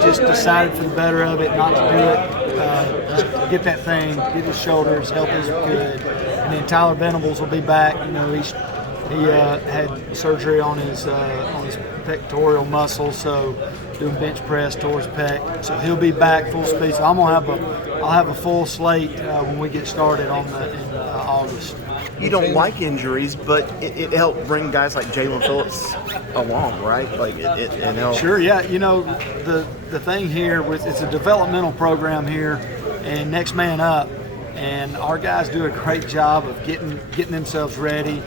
just decided for the better of it not to do it. Just get that thing, get his shoulders, help as good. And then Tyler Venables will be back. You know, he had surgery on his pectoral muscle, so doing bench press towards pec. So he'll be back full speed. So I'll have a full slate when we get started in August. You don't like injuries, but it helped bring guys like Jalen Phillips along, right? Like it helped. Sure, yeah. You know, the thing here it's a developmental program here, and next man up, and our guys do a great job of getting themselves ready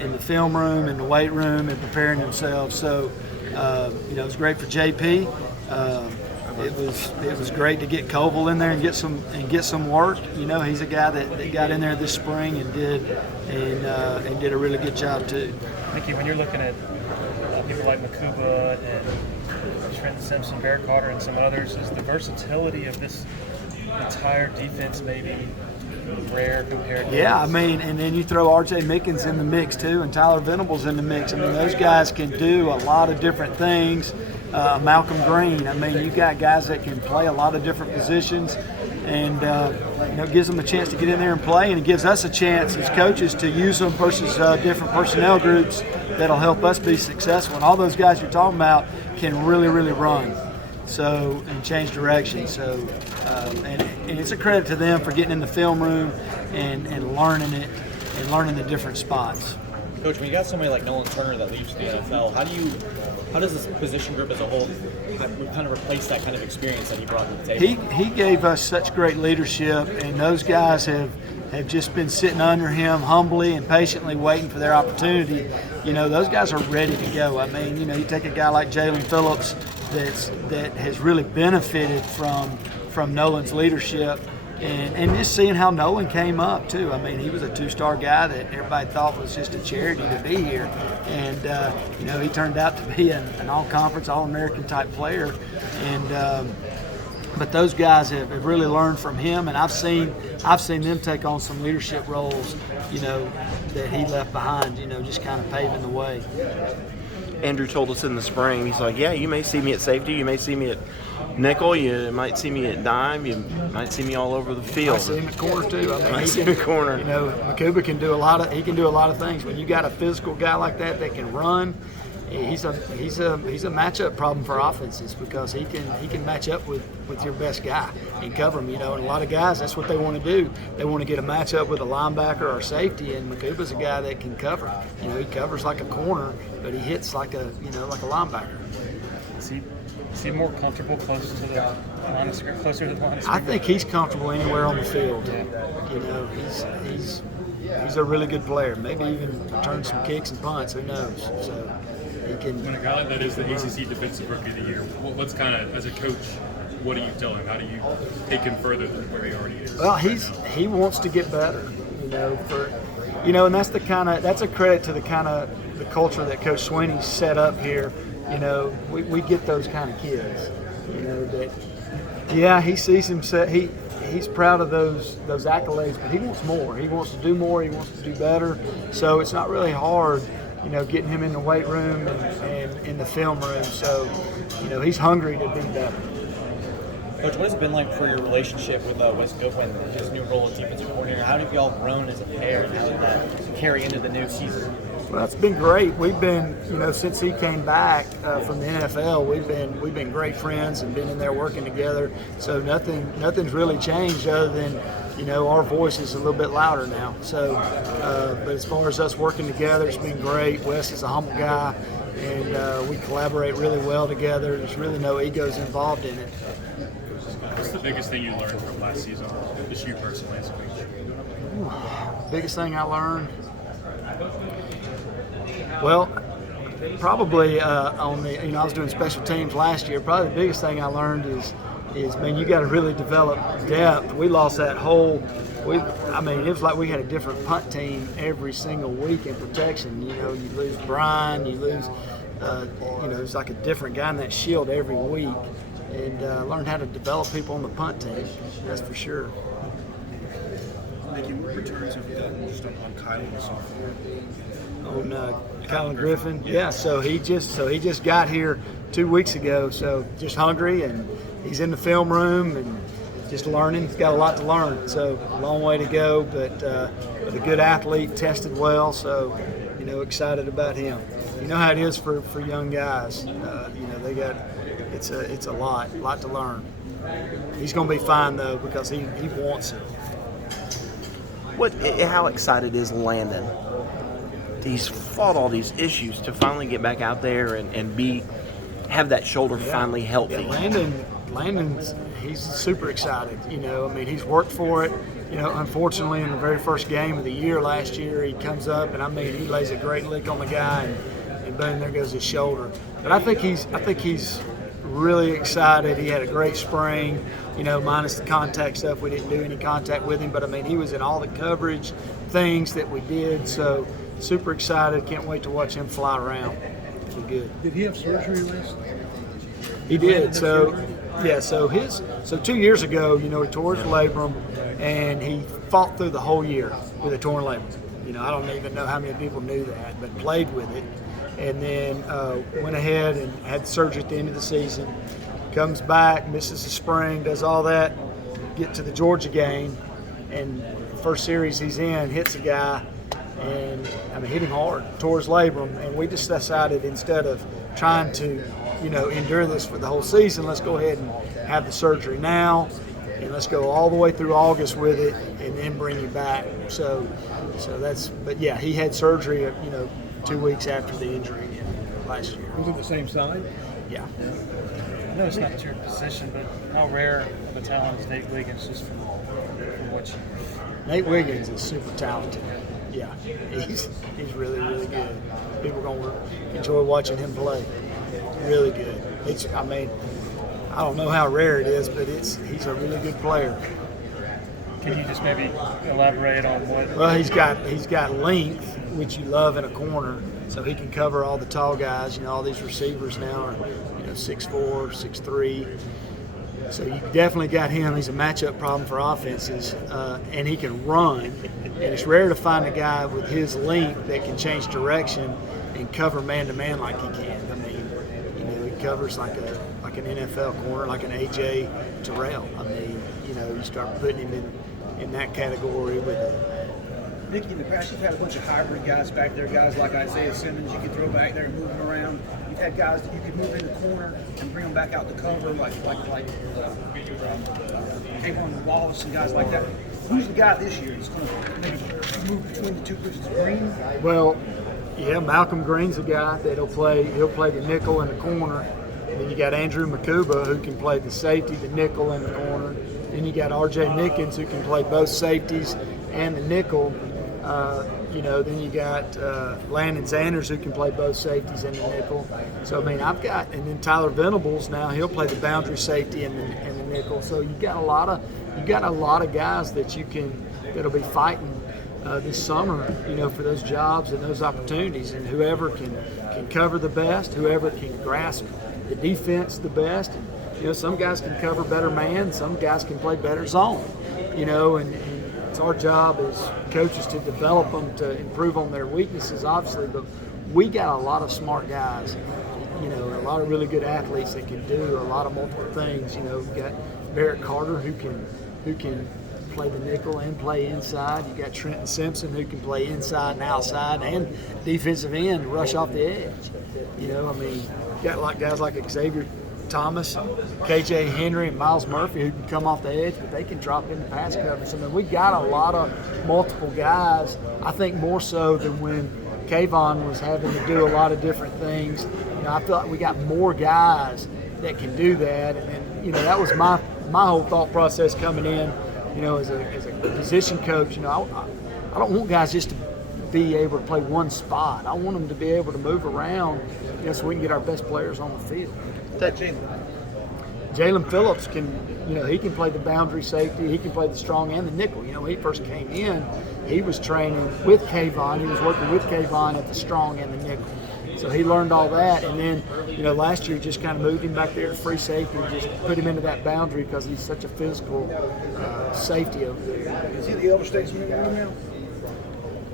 in the film room, in the weight room, and preparing themselves. So, you know, it's great for JP. It was great to get Koval in there and get some work. You know, he's a guy that got in there this spring and did a really good job too. Mickey, when you're looking at people like Makuba and Trenton Simpson, Barrett Carter, and some others, is the versatility of this entire defense maybe rare compared to I mean, and then you throw R.J. Mickens in the mix too, and Tyler Venables in the mix. I mean, those guys can do a lot of different things. Malcolm Green, I mean, you got guys that can play a lot of different positions, and you know, it gives them a chance to get in there and play, and it gives us a chance as coaches to use them versus different personnel groups that'll help us be successful. And all those guys you're talking about can really, really run. So, and change direction. So, and it's a credit to them for getting in the film room and learning it and learning the different spots. Coach, when you got somebody like Nolan Turner that leaves the NFL, how does this position group as a whole kind of replace that kind of experience that he brought to the table? He gave us such great leadership, and those guys have just been sitting under him humbly and patiently waiting for their opportunity. You know, those guys are ready to go. I mean, you know, you take a guy like Jalen Phillips that has really benefited from Nolan's leadership, and just seeing how Nolan came up too. I mean, he was a two-star guy that everybody thought was just a charity to be here, and you know, he turned out to be an all-conference, all-American type player, and but those guys have really learned from him, and I've seen them take on some leadership roles, you know, that he left behind, you know, just kind of paving the way. Andrew told us in the spring, he's like, yeah, you may see me at safety, you may see me at nickel, you might see me at dime, you might see me all over the field. I see him at corner too. I mean, I see him at corner. You know, Makuba can do a lot of things. When you got a physical guy like that can run, he's a matchup problem for offenses, because he can match up with your best guy and cover him. You know, and a lot of guys, that's what they want to do. They want to get a matchup with a linebacker or safety, and Makuba's a guy that can cover. You know, he covers like a corner, but he hits like a linebacker. Is he more comfortable closer to the line of scrimmage? I think he's comfortable anywhere on the field. You know, he's a really good player. Maybe even return some kicks and punts. Who knows? So he can. When a guy like that is the ACC Defensive Rookie of the Year, what's kind of, as a coach, what do you tell him? How do you take him further than where he already is? Well, he wants to get better. You know, and that's a credit to the culture that Coach Sweeney set up here. You know, we get those kind of kids. You know that, he sees himself. He's proud of those accolades, but he wants more. He wants to do more. He wants to do better. So it's not really hard, you know, getting him in the weight room and in the film room. So, you know, he's hungry to be better. Coach, what has it been like for your relationship with Wes Goodwin, his new role as defensive coordinator? How have you all grown as a pair, and how did that carry into the new season? Well, it's been great. We've been, you know, since he came back from the NFL, we've been great friends and been in there working together. So nothing's really changed other than, you know, our voice is a little bit louder now. So, but as far as us working together, it's been great. Wes is a humble guy, and we collaborate really well together. There's really no egos involved in it. What's the biggest thing you learned from last season, just you personally as a coach? Biggest thing I learned? Well, probably on the, you know, I was doing special teams last year. Probably the biggest thing I learned is man, you got to really develop depth. We lost that whole. I mean, it was like we had a different punt team every single week in protection. You know, you lose Brian, you lose, you know, it's like a different guy in that shield every week, and learned how to develop people on the punt team. That's for sure. Mickey, what returns have you gotten just on Kylan so far? On Kylan Griffin, yeah. So he just got here 2 weeks ago. So just hungry, and he's in the film room and just learning. He's got a lot to learn. So a long way to go, but a good athlete, tested well. So excited about him. You know how it is for young guys. They got it's a lot to learn. He's going to be fine though because he wants it. How excited is Landon? He's fought all these issues to finally get back out there and have that shoulder finally healthy. Yeah, Landon's he's super excited. He's worked for it. Unfortunately, in the very first game of the year last year, he comes up and he lays a great lick on the guy, and boom, there goes his shoulder. But I think he's really excited. He had a great spring, minus the contact stuff. We didn't do any contact with him, but he was in all the coverage things that we did. So super excited. Can't wait to watch him fly around. It'll be good. Did he have surgery last? He did. So 2 years ago, he tore his labrum, and he fought through the whole year with a torn labrum. I don't even know how many people knew that, but played with it. And then went ahead and had surgery at the end of the season. Comes back, misses the spring, does all that, get to the Georgia game, and the first series he's in, hits a guy, and hit him hard, tore his labrum, and we just decided instead of trying to, endure this for the whole season, let's go ahead and have the surgery now, and let's go all the way through August with it, and then bring you back. So that's, but yeah, he had surgery, 2 weeks after the injury last year. Was it the same side? Yeah. I know it's not your position, but how rare of a talent is Nate Wiggins just from what you... Nate Wiggins is super talented. Yeah, he's really, really good. People are going to enjoy watching him play. Really good. I don't know how rare it is, but he's a really good player. Can you just maybe elaborate on what? Well, he's got length, which you love in a corner, so he can cover all the tall guys. All these receivers now are 6'4", 6'3". So you definitely got him. He's a matchup problem for offenses, and he can run. And it's rare to find a guy with his length that can change direction and cover man-to-man like he can. He covers like an NFL corner, like an A.J. Terrell. You start putting him in that category with Nicky, in the past, you've had a bunch of hybrid guys back there, guys like Isaiah Simmons you could throw back there and move them around. You've had guys that you could move in the corner and bring them back out to cover, like Kayvon Wallace and guys like that. Who's the guy this year that's going to maybe move between the two positions? Green? Well, yeah, Malcolm Green's a guy that'll play. He'll play the nickel in the corner. And then you got Andrew Makuba, who can play the safety, the nickel in the corner. Then you got R.J. Nickens, who can play both safeties and the nickel. Then you got Landon Sanders, who can play both safeties and the nickel. So and then Tyler Venables now, he'll play the boundary safety and the nickel. So you got a lot of guys that'll be fighting this summer, for those jobs and those opportunities. And whoever can cover the best, whoever can grasp the defense the best. And, some guys can cover better man, some guys can play better zone. And it's our job as coaches to develop them to improve on their weaknesses, obviously. But we got a lot of smart guys, a lot of really good athletes that can do a lot of multiple things. We got Barrett Carter who can play the nickel and play inside. You got Trenton Simpson who can play inside and outside and defensive end, rush off the edge. You got guys like Xavier Thomas, KJ Henry, and Miles Murphy who can come off the edge, but they can drop into pass coverage. We got a lot of multiple guys. I think more so than when Kayvon was having to do a lot of different things. I feel like we got more guys that can do that, and that was my whole thought process coming in. As a position coach, I don't want guys just to be able to play one spot. I want them to be able to move around, so we can get our best players on the field. Jalen Phillips he can play the boundary safety, he can play the strong and the nickel. He first came in, he was training with Kayvon, he was working with Kayvon at the strong and the nickel. So he learned all that, and then, last year just kind of moved him back there to free safety and just put him into that boundary because he's such a physical safety over there. Is he the Elder Statesman now?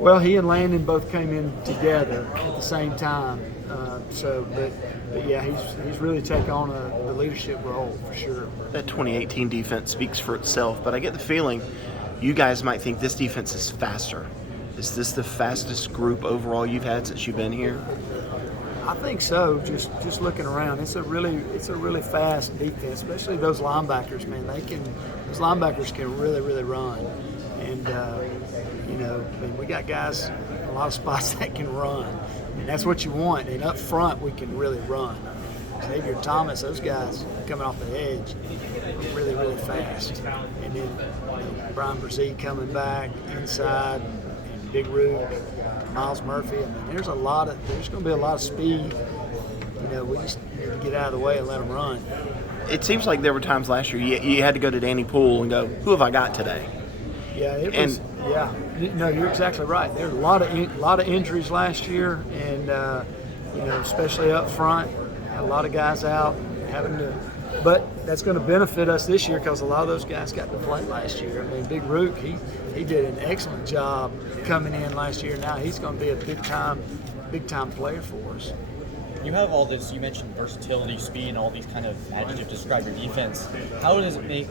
Well, he and Landon both came in together at the same time. But yeah, he's really taken on the leadership role for sure. That 2018 defense speaks for itself, but I get the feeling you guys might think this defense is faster. Is this the fastest group overall you've had since you've been here? I think so. Just looking around, it's a really fast defense, especially those linebackers. Man, those linebackers can really run, and we got guys in a lot of spots that can run, and that's what you want. And up front, we can really run. Xavier Thomas, those guys coming off the edge, are really fast. And then Brian Brzee coming back inside, and Big Root, Miles Murphy. I mean, there's going to be a lot of speed. We just need to get out of the way and let them run. It seems like there were times last year you had to go to Danny Poole and go, who have I got today? Yeah, No, you're exactly right. There were a lot of injuries last year, and especially up front, had a lot of guys out But that's going to benefit us this year because a lot of those guys got to play last year. I mean, Big Rook, he did an excellent job coming in last year. Now he's going to be a big time player for us. You have all this, you mentioned versatility, speed, and all these kind of adjectives to describe your defense. How does it make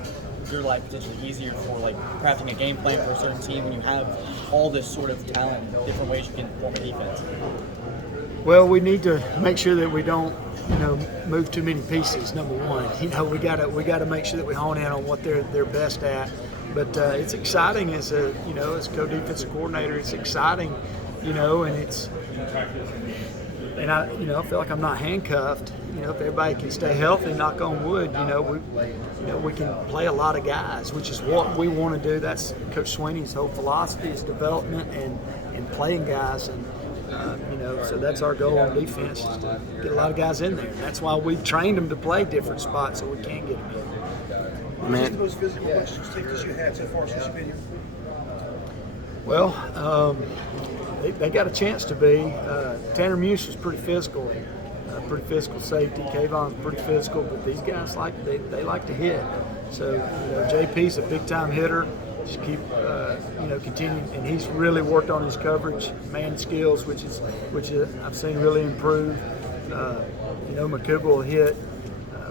your life potentially easier for crafting a game plan for a certain team when you have all this sort of talent, different ways you can form a defense? Well, we need to make sure that we don't, move too many pieces. Number one, we got to make sure that we hone in on what they're best at. But it's exciting as a co-defensive coordinator. It's exciting, and I feel like I'm not handcuffed. If everybody can stay healthy, knock on wood, we can play a lot of guys, which is what we want to do. That's Coach Sweeney's whole philosophy is development and playing guys, and so that's our goal on defense is to get a lot of guys in there. And that's why we trained them to play different spots so we can get them in. What's the most physical safeties you had so far since you've been here? Well, they got a chance to be. Tanner Muse was pretty physical safety. Kayvon's pretty physical, but these guys they like to hit. So JP's a big time hitter. Just keep continuing, and he's really worked on his coverage, man skills, which I've seen really improve. Makuba will hit,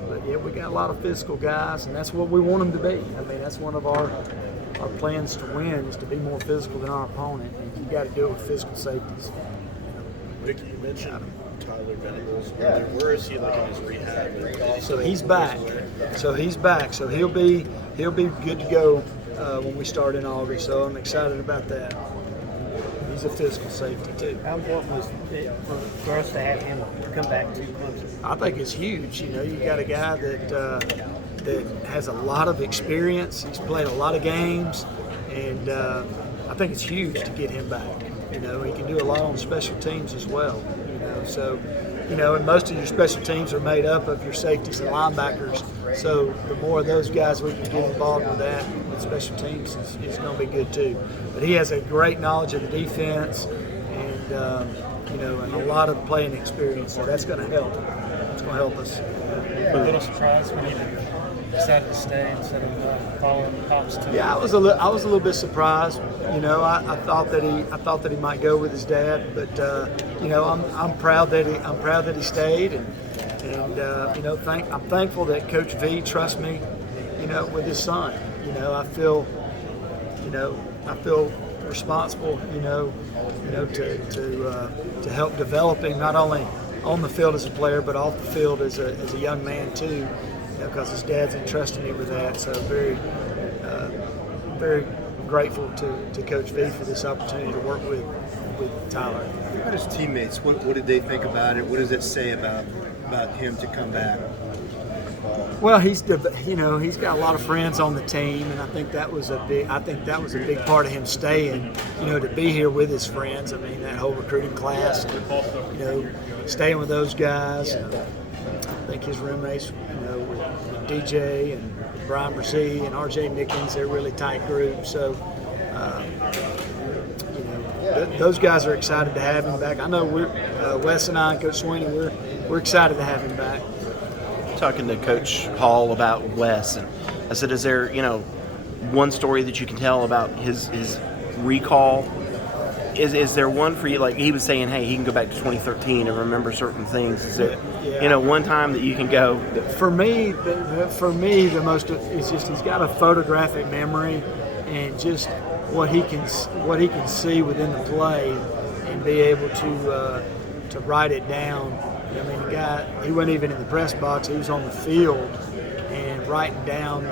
but yeah, we got a lot of physical guys, and that's what we want them to be. I mean, that's one of our plans to win is to be more physical than our opponent, and you got to do it with physical safeties. Ricky, you mentioned Tyler Venables. Where is he in his rehab? So he's back. So he'll be good to go when we start in August. So I'm excited about that. He's a physical safety too. How important was it for us to have him come back to Clemson? I think it's huge. You got a guy that has a lot of experience. He's played a lot of games, and I think it's huge to get him back. He can do a lot on special teams as well. And most of your special teams are made up of your safeties and linebackers. So the more of those guys we can get involved with that with special teams is going to be good too. But he has a great knowledge of the defense and and a lot of playing experience. So that's going to help. It's going to help us. A little surprised when he decided to stay instead of following Pops to. Yeah, I was a little bit surprised. I thought that he might go with his dad, but I'm proud that he stayed, and I'm thankful that Coach V trusts me, with his son. I feel responsible, to help develop him not only on the field as a player, but off the field as a young man too. Because his dad's entrusted me with that, so very grateful to Coach V for this opportunity to work with Tyler. What about his teammates? What did they think about it? What does it say about him to come back? Well, he's got a lot of friends on the team, and I think that was a big part of him staying. To be here with his friends. I mean, that whole recruiting class, staying with those guys. I think his roommates, with DJ and Brian Brzee and RJ Nickens, they're a really tight group. So, those guys are excited to have him back. I know Wes and I and Coach Sweeney, we're excited to have him back. Talking to Coach Hall about Wes, and I said, is there, one story that you can tell about his recall? Is there one for you? Like he was saying, hey, he can go back to 2013 and remember certain things. Is there, one time that you can go? For me, the most is just he's got a photographic memory, and just what he can see within the play, and be able to write it down. I mean, the guy, he wasn't even in the press box; he was on the field and writing down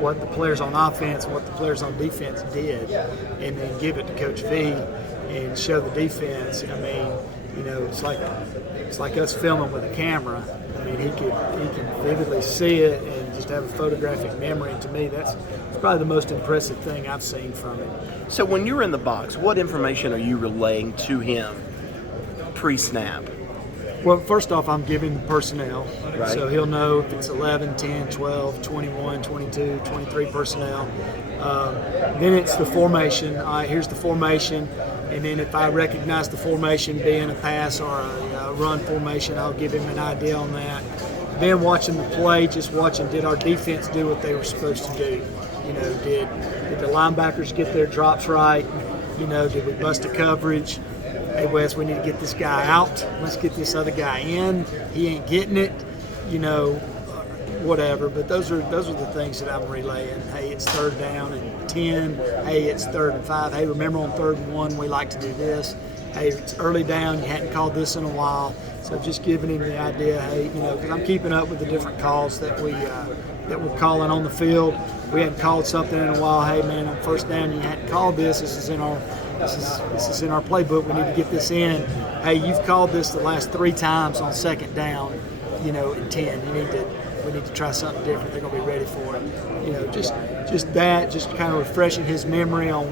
what the players on offense and what the players on defense did, and then give it to Coach V and show the defense. I mean, it's like us filming with a camera. I mean, he can vividly see it and just have a photographic memory. And to me, that's probably the most impressive thing I've seen from him. So when you're in the box, what information are you relaying to him pre-snap? Well, first off, I'm giving the personnel. Right. So he'll know if it's 11, 10, 12, 21, 22, 23 personnel. Then it's the formation. All right, here's the formation. And then if I recognize the formation being a pass or a run formation, I'll give him an idea on that. Then watching the play, just watching, did our defense do what they were supposed to do? Did the linebackers get their drops right? Did we bust a coverage? Hey Wes, we need to get this guy out. Let's get this other guy in. He ain't getting it, whatever. But those are the things that I'm relaying. Hey, it's 3rd down and 10. Hey, it's 3rd and 5. Hey, remember on 3rd and 1, we like to do this. Hey, it's early down. You hadn't called this in a while. So just giving him the idea. Hey, because I'm keeping up with the different calls that we're calling on the field. We hadn't called something in a while. Hey, man, on 1st down, you hadn't called this. This is in our playbook. We need to get this in. Hey, you've called this the last 3 times on 2nd down, in 10. We need to try something different. They're going to be ready for it. Just kind of refreshing his memory on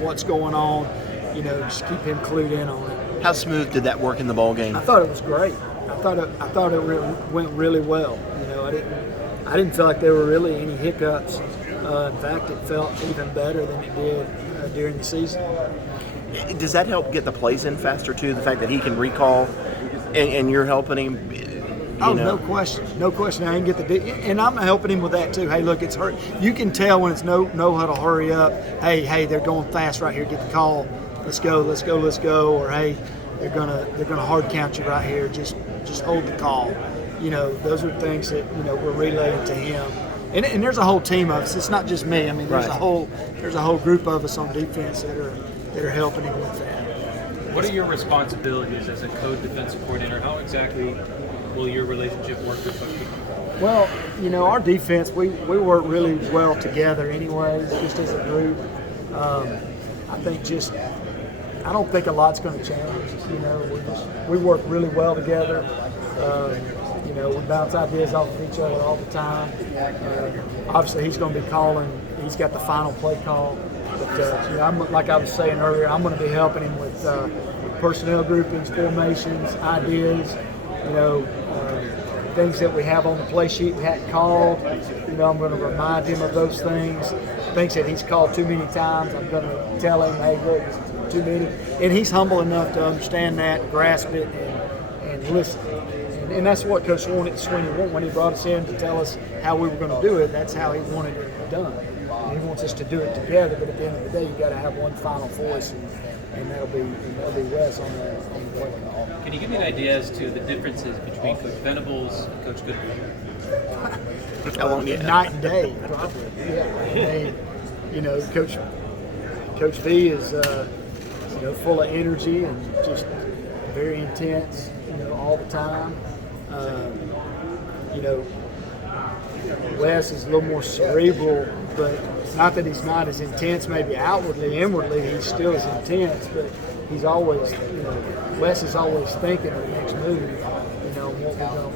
what's going on. Just keep him clued in on it. How smooth did that work in the ball game? I thought it was great. I thought it went really well. I didn't feel like there were really any hiccups. In fact, it felt even better than it did during the season. Does that help get the plays in faster too? The fact that he can recall, and you're helping him. No question. I didn't get and I'm helping him with that too. Hey, look, it's hurt. You can tell when it's no huddle, hurry up. Hey, they're going fast right here. Get the call. Let's go. Or hey, they're gonna hard count you right here. Just hold the call. Those are things that we're relaying to him. And there's a whole team of us. It's not just me. I mean, there's a whole group of us on defense that are helping him with that. What are your responsibilities as a co-defensive coordinator? How exactly will your relationship work with Coach V? Well, our defense, we work really well together anyways, just as a group. I don't think a lot's going to change. We work really well together. We bounce ideas off of each other all the time. Obviously, he's going to be calling. He's got the final play call. But like I was saying earlier, I'm going to be helping him with personnel groupings, formations, ideas. Things that we have on the play sheet we hadn't called. I'm going to remind him of those things. Things that he's called too many times, I'm going to tell him, hey, look, it's too many. And he's humble enough to understand that, grasp it, and listen. And that's what Coach Sweeney wanted when he brought us in to tell us how we were going to do it. That's how he wanted it done. And he wants us to do it together, but at the end of the day, you got to have one final voice, and that'll be Wes on the play call. Can you give me an idea as to the differences between Coach Venables and Coach Goodwin? How long? Night and day, probably. Yeah. I mean, Coach V is full of energy and just very intense, all the time. Wes is a little more cerebral, but not that he's not as intense maybe outwardly. Inwardly, he's still as intense, but he's always, Wes is always thinking of the next move,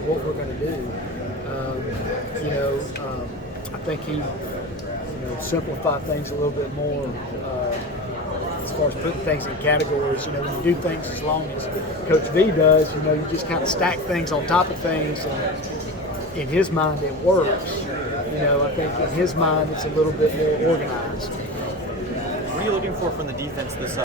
what we're going to do. I think he, simplified things a little bit more as far as putting things in categories. When you do things as long as Coach V does, you just kind of stack things on top of things, and in his mind it works. I think in his mind it's a little bit more organized. What are you looking for from the defense this